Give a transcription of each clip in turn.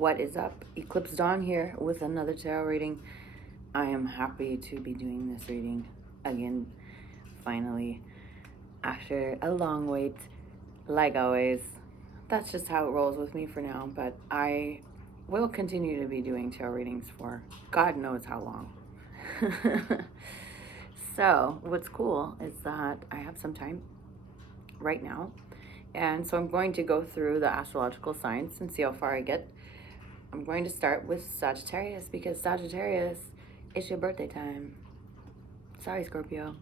What is up? Eclipse Dawn here with another tarot reading. I am happy to be doing this reading again, finally, after a long wait, like always. That's just how it rolls with me for now, but I will continue to be doing tarot readings for God knows how long. So what's cool is that I have some time right now, and so I'm going to go through the astrological signs and see how far I get. I'm going to start with Sagittarius because Sagittarius, it's your birthday time. Sorry, Scorpio.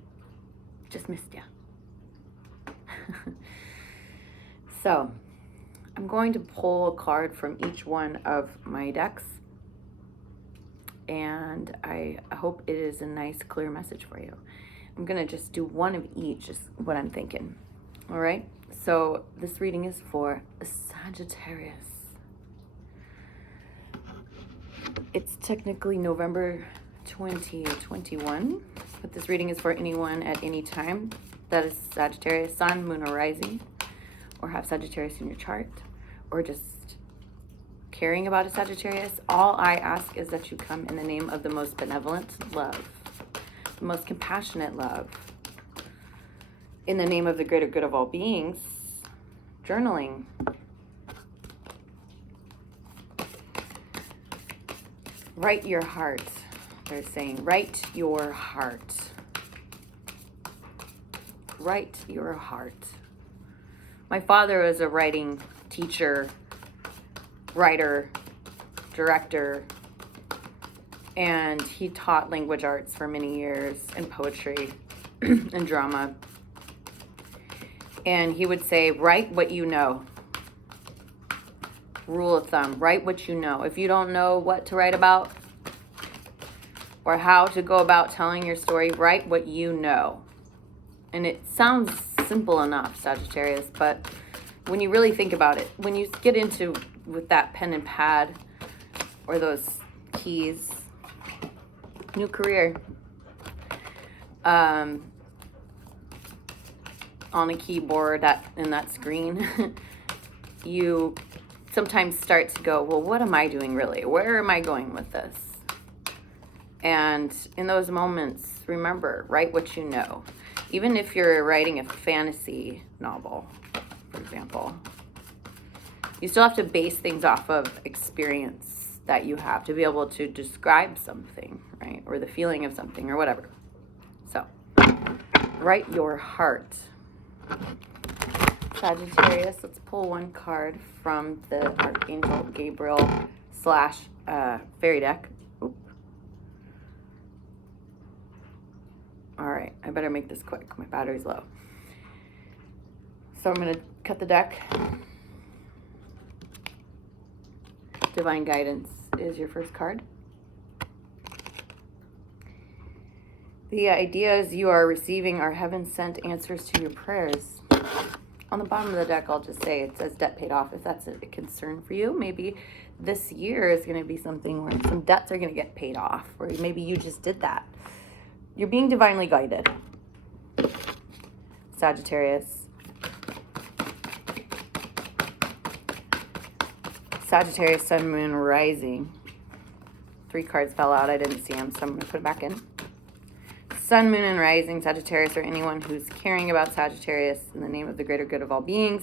Just missed ya. So, I'm going to pull a card from each one of my decks. And I hope it is a nice, clear message for you. I'm going to just do one of each, is what I'm thinking. All right? So, this reading is for Sagittarius. It's technically November 2021, but this reading is for anyone at any time that is Sagittarius, Sun, Moon, or Rising, or have Sagittarius in your chart, or just caring about a Sagittarius. All I ask is that you come in the name of the most benevolent love, the most compassionate love, in the name of the greater good of all beings. Journaling. Write your heart. They're saying, write your heart. Write your heart. My father was a writing teacher, writer, director, and he taught language arts for many years, and poetry and drama. And he would say, write what you know. Rule of thumb, write what you know. If you don't know what to write about or how to go about telling your story, write what you know. And it sounds simple enough, Sagittarius, but when you really think about it, when you get into with that pen and pad or those keys, new career, on a keyboard in that screen, you sometimes start to go, well, what am I doing really? Where am I going with this? And in those moments, remember, write what you know. Even if you're writing a fantasy novel, for example, you still have to base things off of experience that you have to be able to describe something, right? Or the feeling of something or whatever. So, write your heart. Sagittarius, let's pull one card from the Archangel Gabriel / fairy deck. Oop. All right, I better make this quick. My battery's low. So I'm going to cut the deck. Divine Guidance is your first card. The ideas you are receiving are heaven-sent answers to your prayers. On the bottom of the deck, I'll just say it says debt paid off. If that's a concern for you, maybe this year is going to be something where some debts are going to get paid off, or maybe you just did that. You're being divinely guided, Sagittarius. Sagittarius, Sun, Moon, Rising. 3 cards fell out. I didn't see them, so I'm going to put it back in. Sun, Moon, and Rising, Sagittarius, or anyone who's caring about Sagittarius in the name of the greater good of all beings.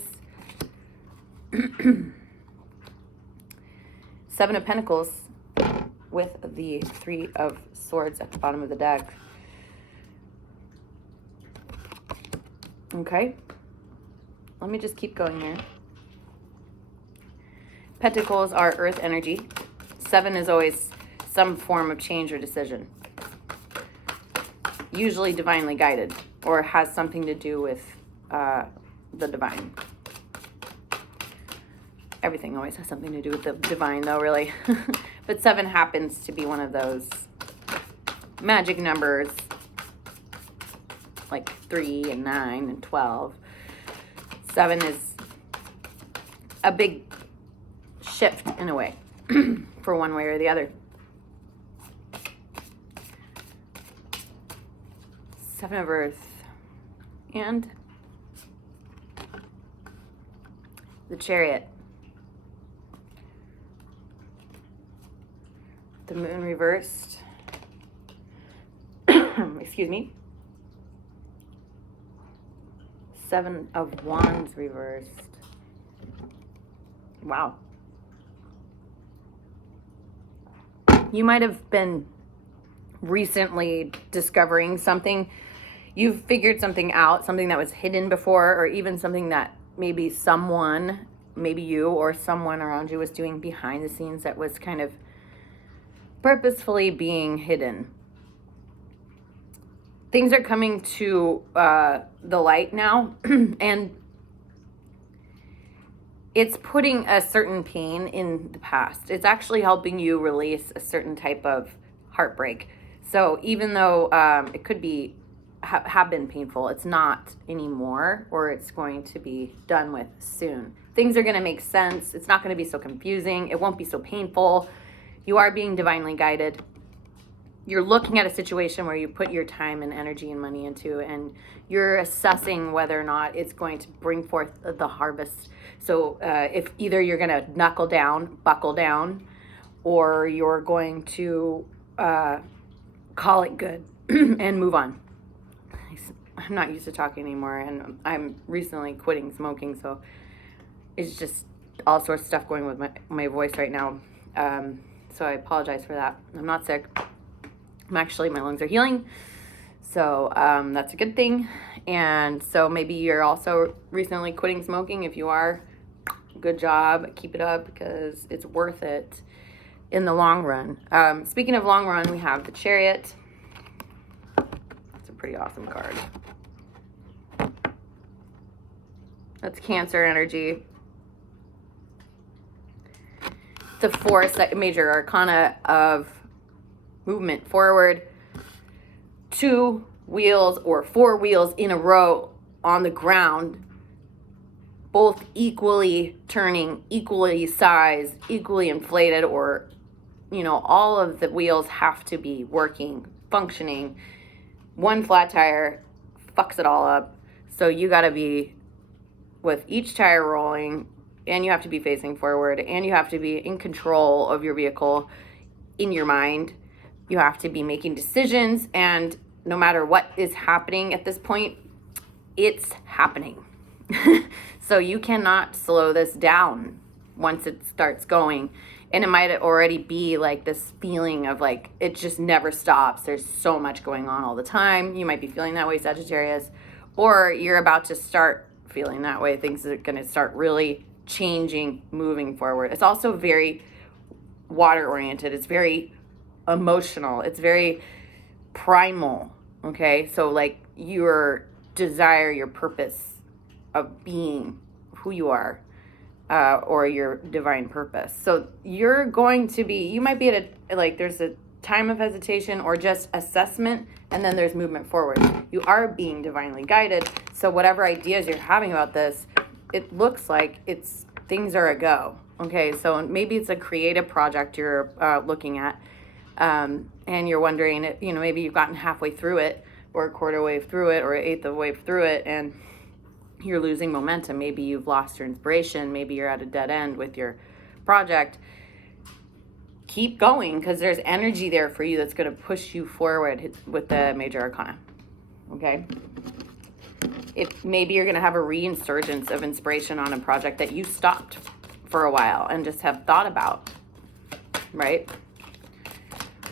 7 of Pentacles with the 3 of Swords at the bottom of the deck. Okay. Let me just keep going here. Pentacles are earth energy. 7 is always some form of change or decision. Usually divinely guided, or has something to do with the divine. Everything always has something to do with the divine, though, really. But 7 happens to be one of those magic numbers, like 3 and 9 and 12. 7 is a big shift in a way, for one way or the other. 7 of Earth and the Chariot. The Moon reversed. Excuse me. 7 of Wands reversed. Wow. You might have been recently discovering something. You've figured something out, something that was hidden before, or even something that maybe someone, maybe you or someone around you was doing behind the scenes that was kind of purposefully being hidden. Things are coming to the light now, and it's putting a certain pain in the past. It's actually helping you release a certain type of heartbreak. So even though it could be have been painful, it's not anymore, or it's going to be done with soon. Things are going to make sense. It's not going to be so confusing. It won't be so painful. You are being divinely guided. You're looking at a situation where you put your time and energy and money into, and you're assessing whether or not it's going to bring forth the harvest. So if either you're going to knuckle down, buckle down, or you're going to call it good and move on. I'm not used to talking anymore, and I'm recently quitting smoking, so it's just all sorts of stuff going with my voice right now. So I apologize for that. I'm not sick. My lungs are healing, so that's a good thing. And so maybe you're also recently quitting smoking. If you are, good job. Keep it up, because it's worth it in the long run. Speaking of long run, we have the Chariot. It's a pretty awesome card. That's Cancer energy. The fourth major arcana of movement forward. 2 wheels or 4 wheels in a row on the ground, both equally turning, equally sized, equally inflated, or, all of the wheels have to be working, functioning. One flat tire fucks it all up. So you got to be with each tire rolling, and you have to be facing forward, and you have to be in control of your vehicle in your mind. You have to be making decisions, and no matter what is happening at this point, it's happening. So you cannot slow this down once it starts going. And it might already be like this feeling of like it just never stops. There's so much going on all the time. You might be feeling that way, Sagittarius, or you're about to start feeling that way. Things are going to start really changing, moving forward. It's also very water oriented. It's very emotional. It's very primal. Okay, so like your desire, your purpose of being who you are, or your divine purpose. So you're going to be, you might be at there's a time of hesitation or just assessment, and then there's movement forward. You are being divinely guided. So whatever ideas you're having about this, it looks like things are a go. Okay, so maybe it's a creative project you're looking at, and you're wondering, maybe you've gotten halfway through it, or a quarter wave through it, or an eighth of a wave through it, and you're losing momentum. Maybe you've lost your inspiration. Maybe you're at a dead end with your project. Keep going, because there's energy there for you that's going to push you forward with the major arcana. Okay? Maybe you're going to have a reinsurgence of inspiration on a project that you stopped for a while and just have thought about, right?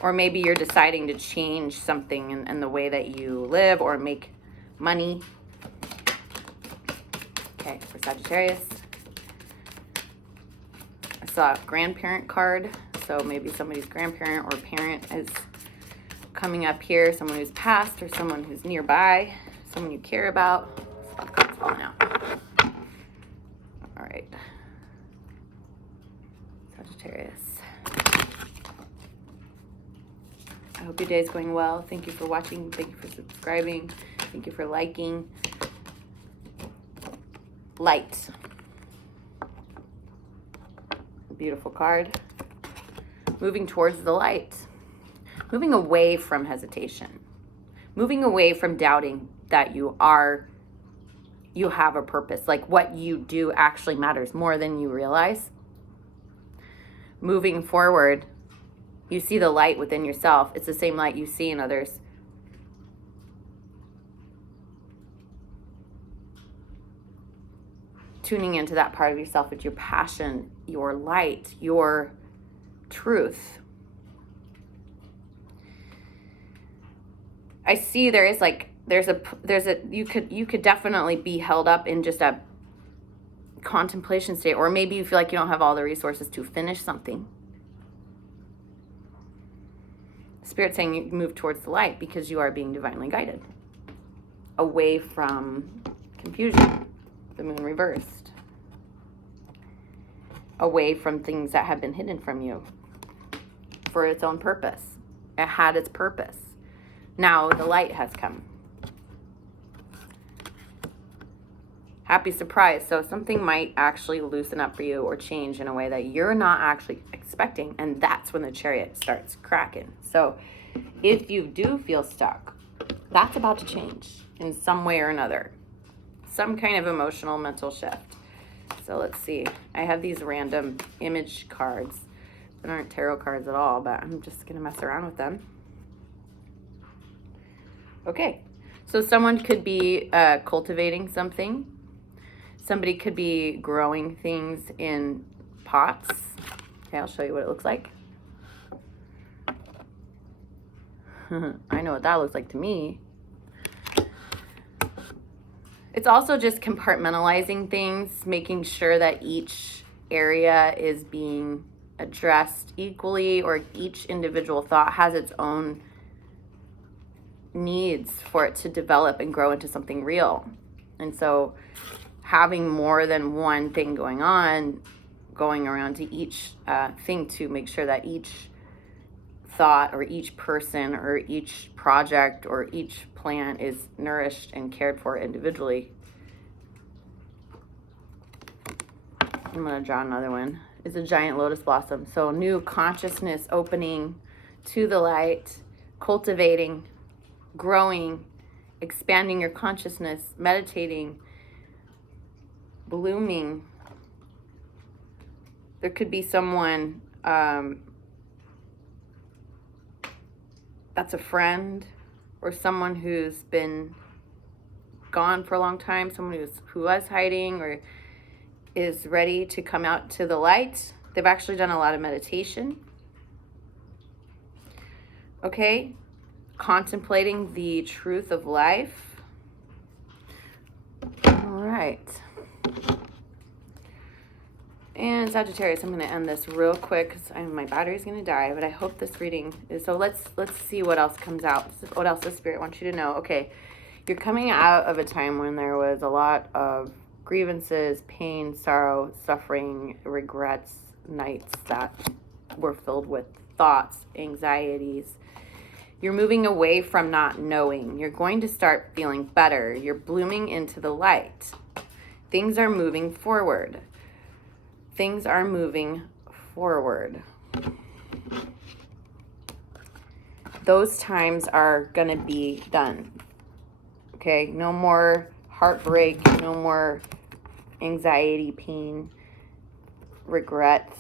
Or maybe you're deciding to change something in the way that you live or make money. Okay, for Sagittarius. I saw a grandparent card. So maybe somebody's grandparent or parent is coming up here. Someone who's passed, or someone who's nearby. Someone you care about. A lot of cards falling out. All right. Sagittarius. I hope your day is going well. Thank you for watching. Thank you for subscribing. Thank you for liking. Light. Beautiful card. Moving towards the light. Moving away from hesitation. Moving away from doubting that you have a purpose. Like what you do actually matters more than you realize. Moving forward You see the light within yourself. It's the same light you see in others. Tuning into that part of yourself with your passion, your light, your truth. I see you could definitely be held up in just a contemplation state, or maybe you feel like you don't have all the resources to finish something. Spirit's saying you move towards the light because you are being divinely guided away from confusion, the moon reversed, away from things that have been hidden from you for its own purpose. It had its purpose. Now the light has come. Happy surprise. So something might actually loosen up for you or change in a way that you're not actually expecting. And that's when the Chariot starts cracking. So if you do feel stuck, that's about to change in some way or another. Some kind of emotional mental shift. So let's see. I have these random image cards that aren't tarot cards at all, but I'm just going to mess around with them. Okay. So someone could be cultivating something. Somebody could be growing things in pots. Okay, I'll show you what it looks like. I know what that looks like to me. It's also just compartmentalizing things, making sure that each area is being addressed equally, or each individual thought has its own needs for it to develop and grow into something real. And so having more than one thing going around to each thing to make sure that each thought or each person or each project or each plant is nourished and cared for individually. I'm going to draw another one. It's a giant lotus blossom. So new consciousness opening to the light, cultivating, growing, expanding your consciousness, meditating, blooming. There could be someone that's a friend, or someone who's been gone for a long time, someone who was hiding or is ready to come out to the light. They've actually done a lot of meditation. Okay, contemplating the truth of life. All right. And Sagittarius, I'm going to end this real quick because my battery's going to die, but I hope this reading is, so let's see what else comes out. What else the Spirit wants you to know. Okay, you're coming out of a time when there was a lot of grievances, pain, sorrow, suffering, regrets, nights that were filled with thoughts, anxieties. You're moving away from not knowing. You're going to start feeling better. You're blooming into the light. Things are moving forward. Things are moving forward. Those times are going to be done. Okay? No more heartbreak, no more anxiety, pain, regret.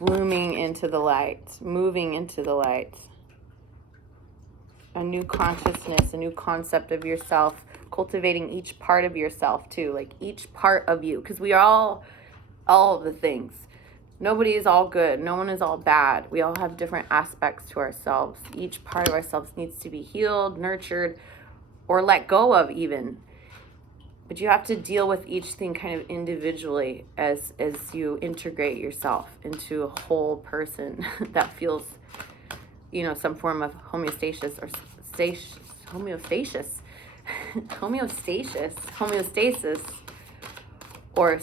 Blooming into the light, moving into the light. A new consciousness, a new concept of yourself, cultivating each part of yourself too, like each part of you, because we are all of the things. Nobody is all good. No one is all bad. We all have different aspects to ourselves. Each part of ourselves needs to be healed, nurtured, or let go of even. But you have to deal with each thing kind of individually as you integrate yourself into a whole person that feels, some form of homeostasis or homeostasis or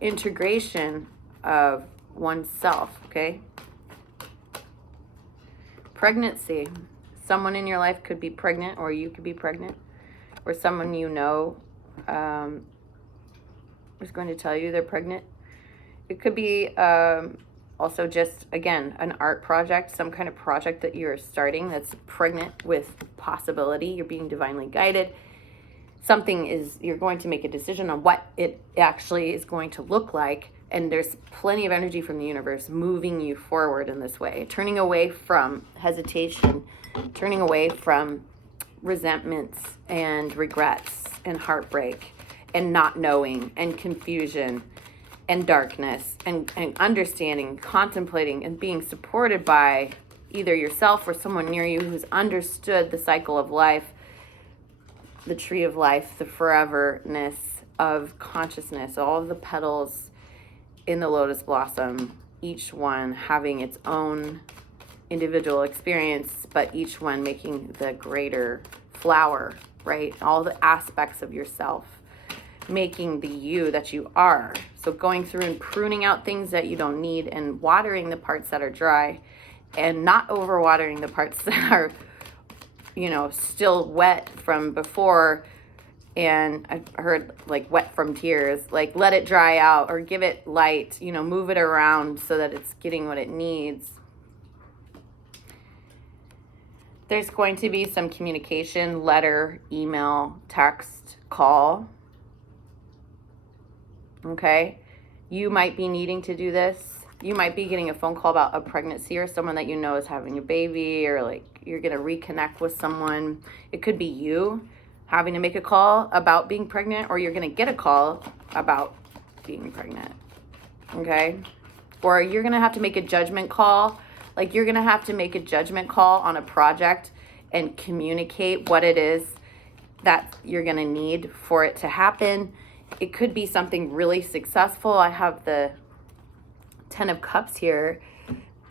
integration of oneself, okay? Pregnancy. Someone in your life could be pregnant, or you could be pregnant, or someone is going to tell you they're pregnant. It could be also just, again, an art project, some kind of project that you're starting that's pregnant with possibility. You're being divinely guided. You're going to make a decision on what it actually is going to look like And there's plenty of energy from the universe moving you forward in this way, turning away from hesitation, turning away from resentments and regrets and heartbreak and not knowing and confusion and darkness and understanding, contemplating, and being supported by either yourself or someone near you who's understood the cycle of life, the tree of life, the foreverness of consciousness, all of the petals in the lotus blossom, each one having its own individual experience, but each one making the greater flower, right? All the aspects of yourself, making the you that you are. So going through and pruning out things that you don't need and watering the parts that are dry and not overwatering the parts that are, still wet from before. And I've heard like wet from tears, like let it dry out or give it light, move it around so that it's getting what it needs. There's going to be some communication, letter, email, text, call. Okay. You might be needing to do this. You might be getting a phone call about a pregnancy or someone that you know is having a baby, or like you're going to reconnect with someone. It could be you having to make a call about being pregnant, or you're going to get a call about being pregnant. Okay. Or you're going to have to make a judgment call. Like you're going to have to make a judgment call on a project and communicate what it is that you're going to need for it to happen. It could be something really successful. I have the 10 of Cups here.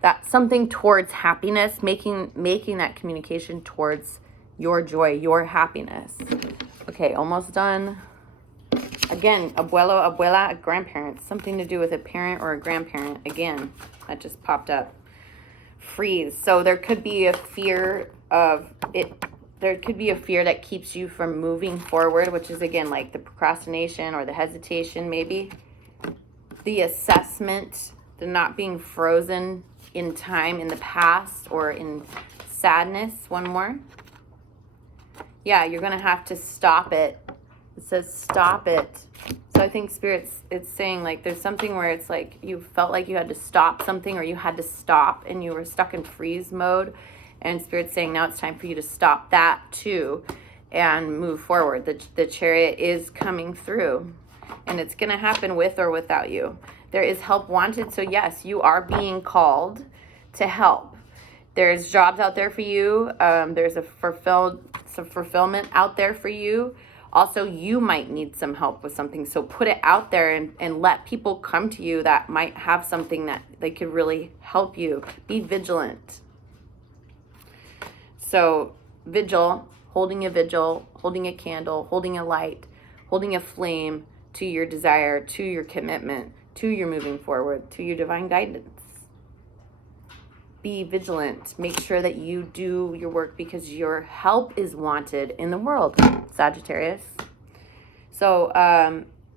That's something towards happiness, making that communication towards your joy, your happiness. Okay, almost done. Again, abuelo, abuela, grandparents. Something to do with a parent or a grandparent. Again, that just popped up. Freeze. So there could be a fear of it. There could be a fear that keeps you from moving forward, which is, again, like the procrastination or the hesitation, maybe. The assessment, the not being frozen in time in the past or in sadness. One more. Yeah, you're going to have to stop it. It says stop it. So I think it's saying like there's something where it's like you felt like you had to stop something, or you had to stop and you were stuck in freeze mode. And Spirit's saying now it's time for you to stop that too and move forward. The Chariot is coming through, and it's going to happen with or without you. There is help wanted. So yes, you are being called to help. There's jobs out there for you. There's some fulfillment out there for you. Also, you might need some help with something. So put it out there and let people come to you that might have something that they could really help you. Be vigilant. So holding a candle, holding a light, holding a flame to your desire, to your commitment, to your moving forward, to your divine guidance. Be vigilant. Make sure that you do your work because your help is wanted in the world, Sagittarius. So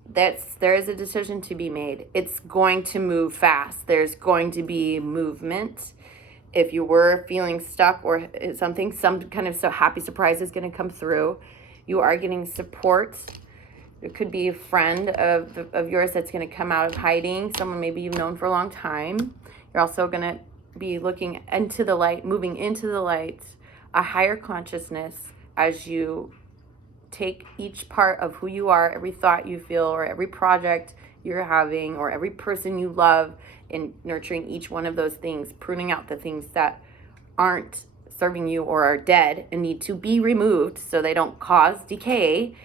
there is a decision to be made. It's going to move fast. There's going to be movement. If you were feeling stuck or something, some kind of happy surprise is going to come through. You are getting support. It could be a friend of yours that's going to come out of hiding, someone maybe you've known for a long time. You're also going to be looking into the light, moving into the light, a higher consciousness as you take each part of who you are, every thought you feel, or every project you're having, or every person you love, and nurturing each one of those things, pruning out the things that aren't serving you or are dead and need to be removed so they don't cause decay,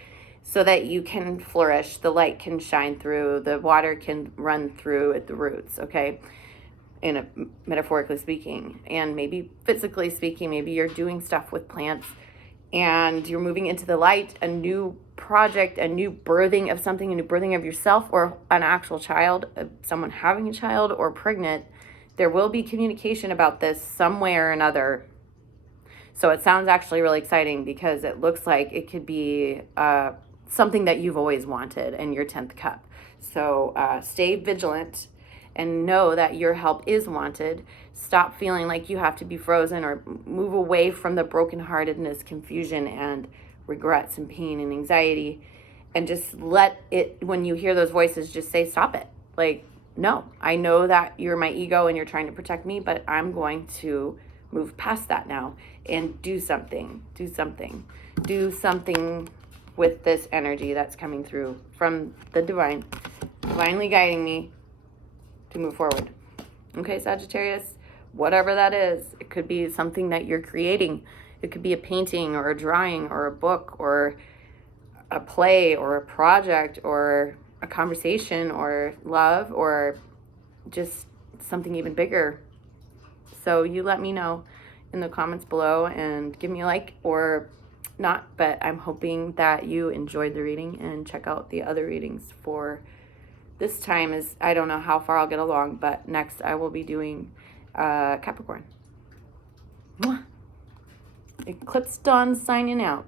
so that you can flourish, the light can shine through, the water can run through at the roots, okay? Metaphorically speaking, and maybe physically speaking, maybe you're doing stuff with plants and you're moving into the light, a new project, a new birthing of something, a new birthing of yourself or an actual child, someone having a child or pregnant. There will be communication about this some way or another. So it sounds actually really exciting because it looks like it could be something that you've always wanted in your 10th cup. So stay vigilant and know that your help is wanted. Stop feeling like you have to be frozen or move away from the brokenheartedness, confusion, and regrets and pain and anxiety. And just let it, when you hear those voices, just say, stop it. Like, no, I know that you're my ego and you're trying to protect me, but I'm going to move past that now and do something with this energy that's coming through from the divine, divinely guiding me to move forward. Okay, Sagittarius, whatever that is, it could be something that you're creating. It could be a painting or a drawing or a book or a play or a project or a conversation or love or just something even bigger. So you let me know in the comments below and give me a like or not, but I'm hoping that you enjoyed the reading, and check out the other readings for this time. Is I don't know how far I'll get along, but next I will be doing Capricorn. Eclipse Dawn signing out.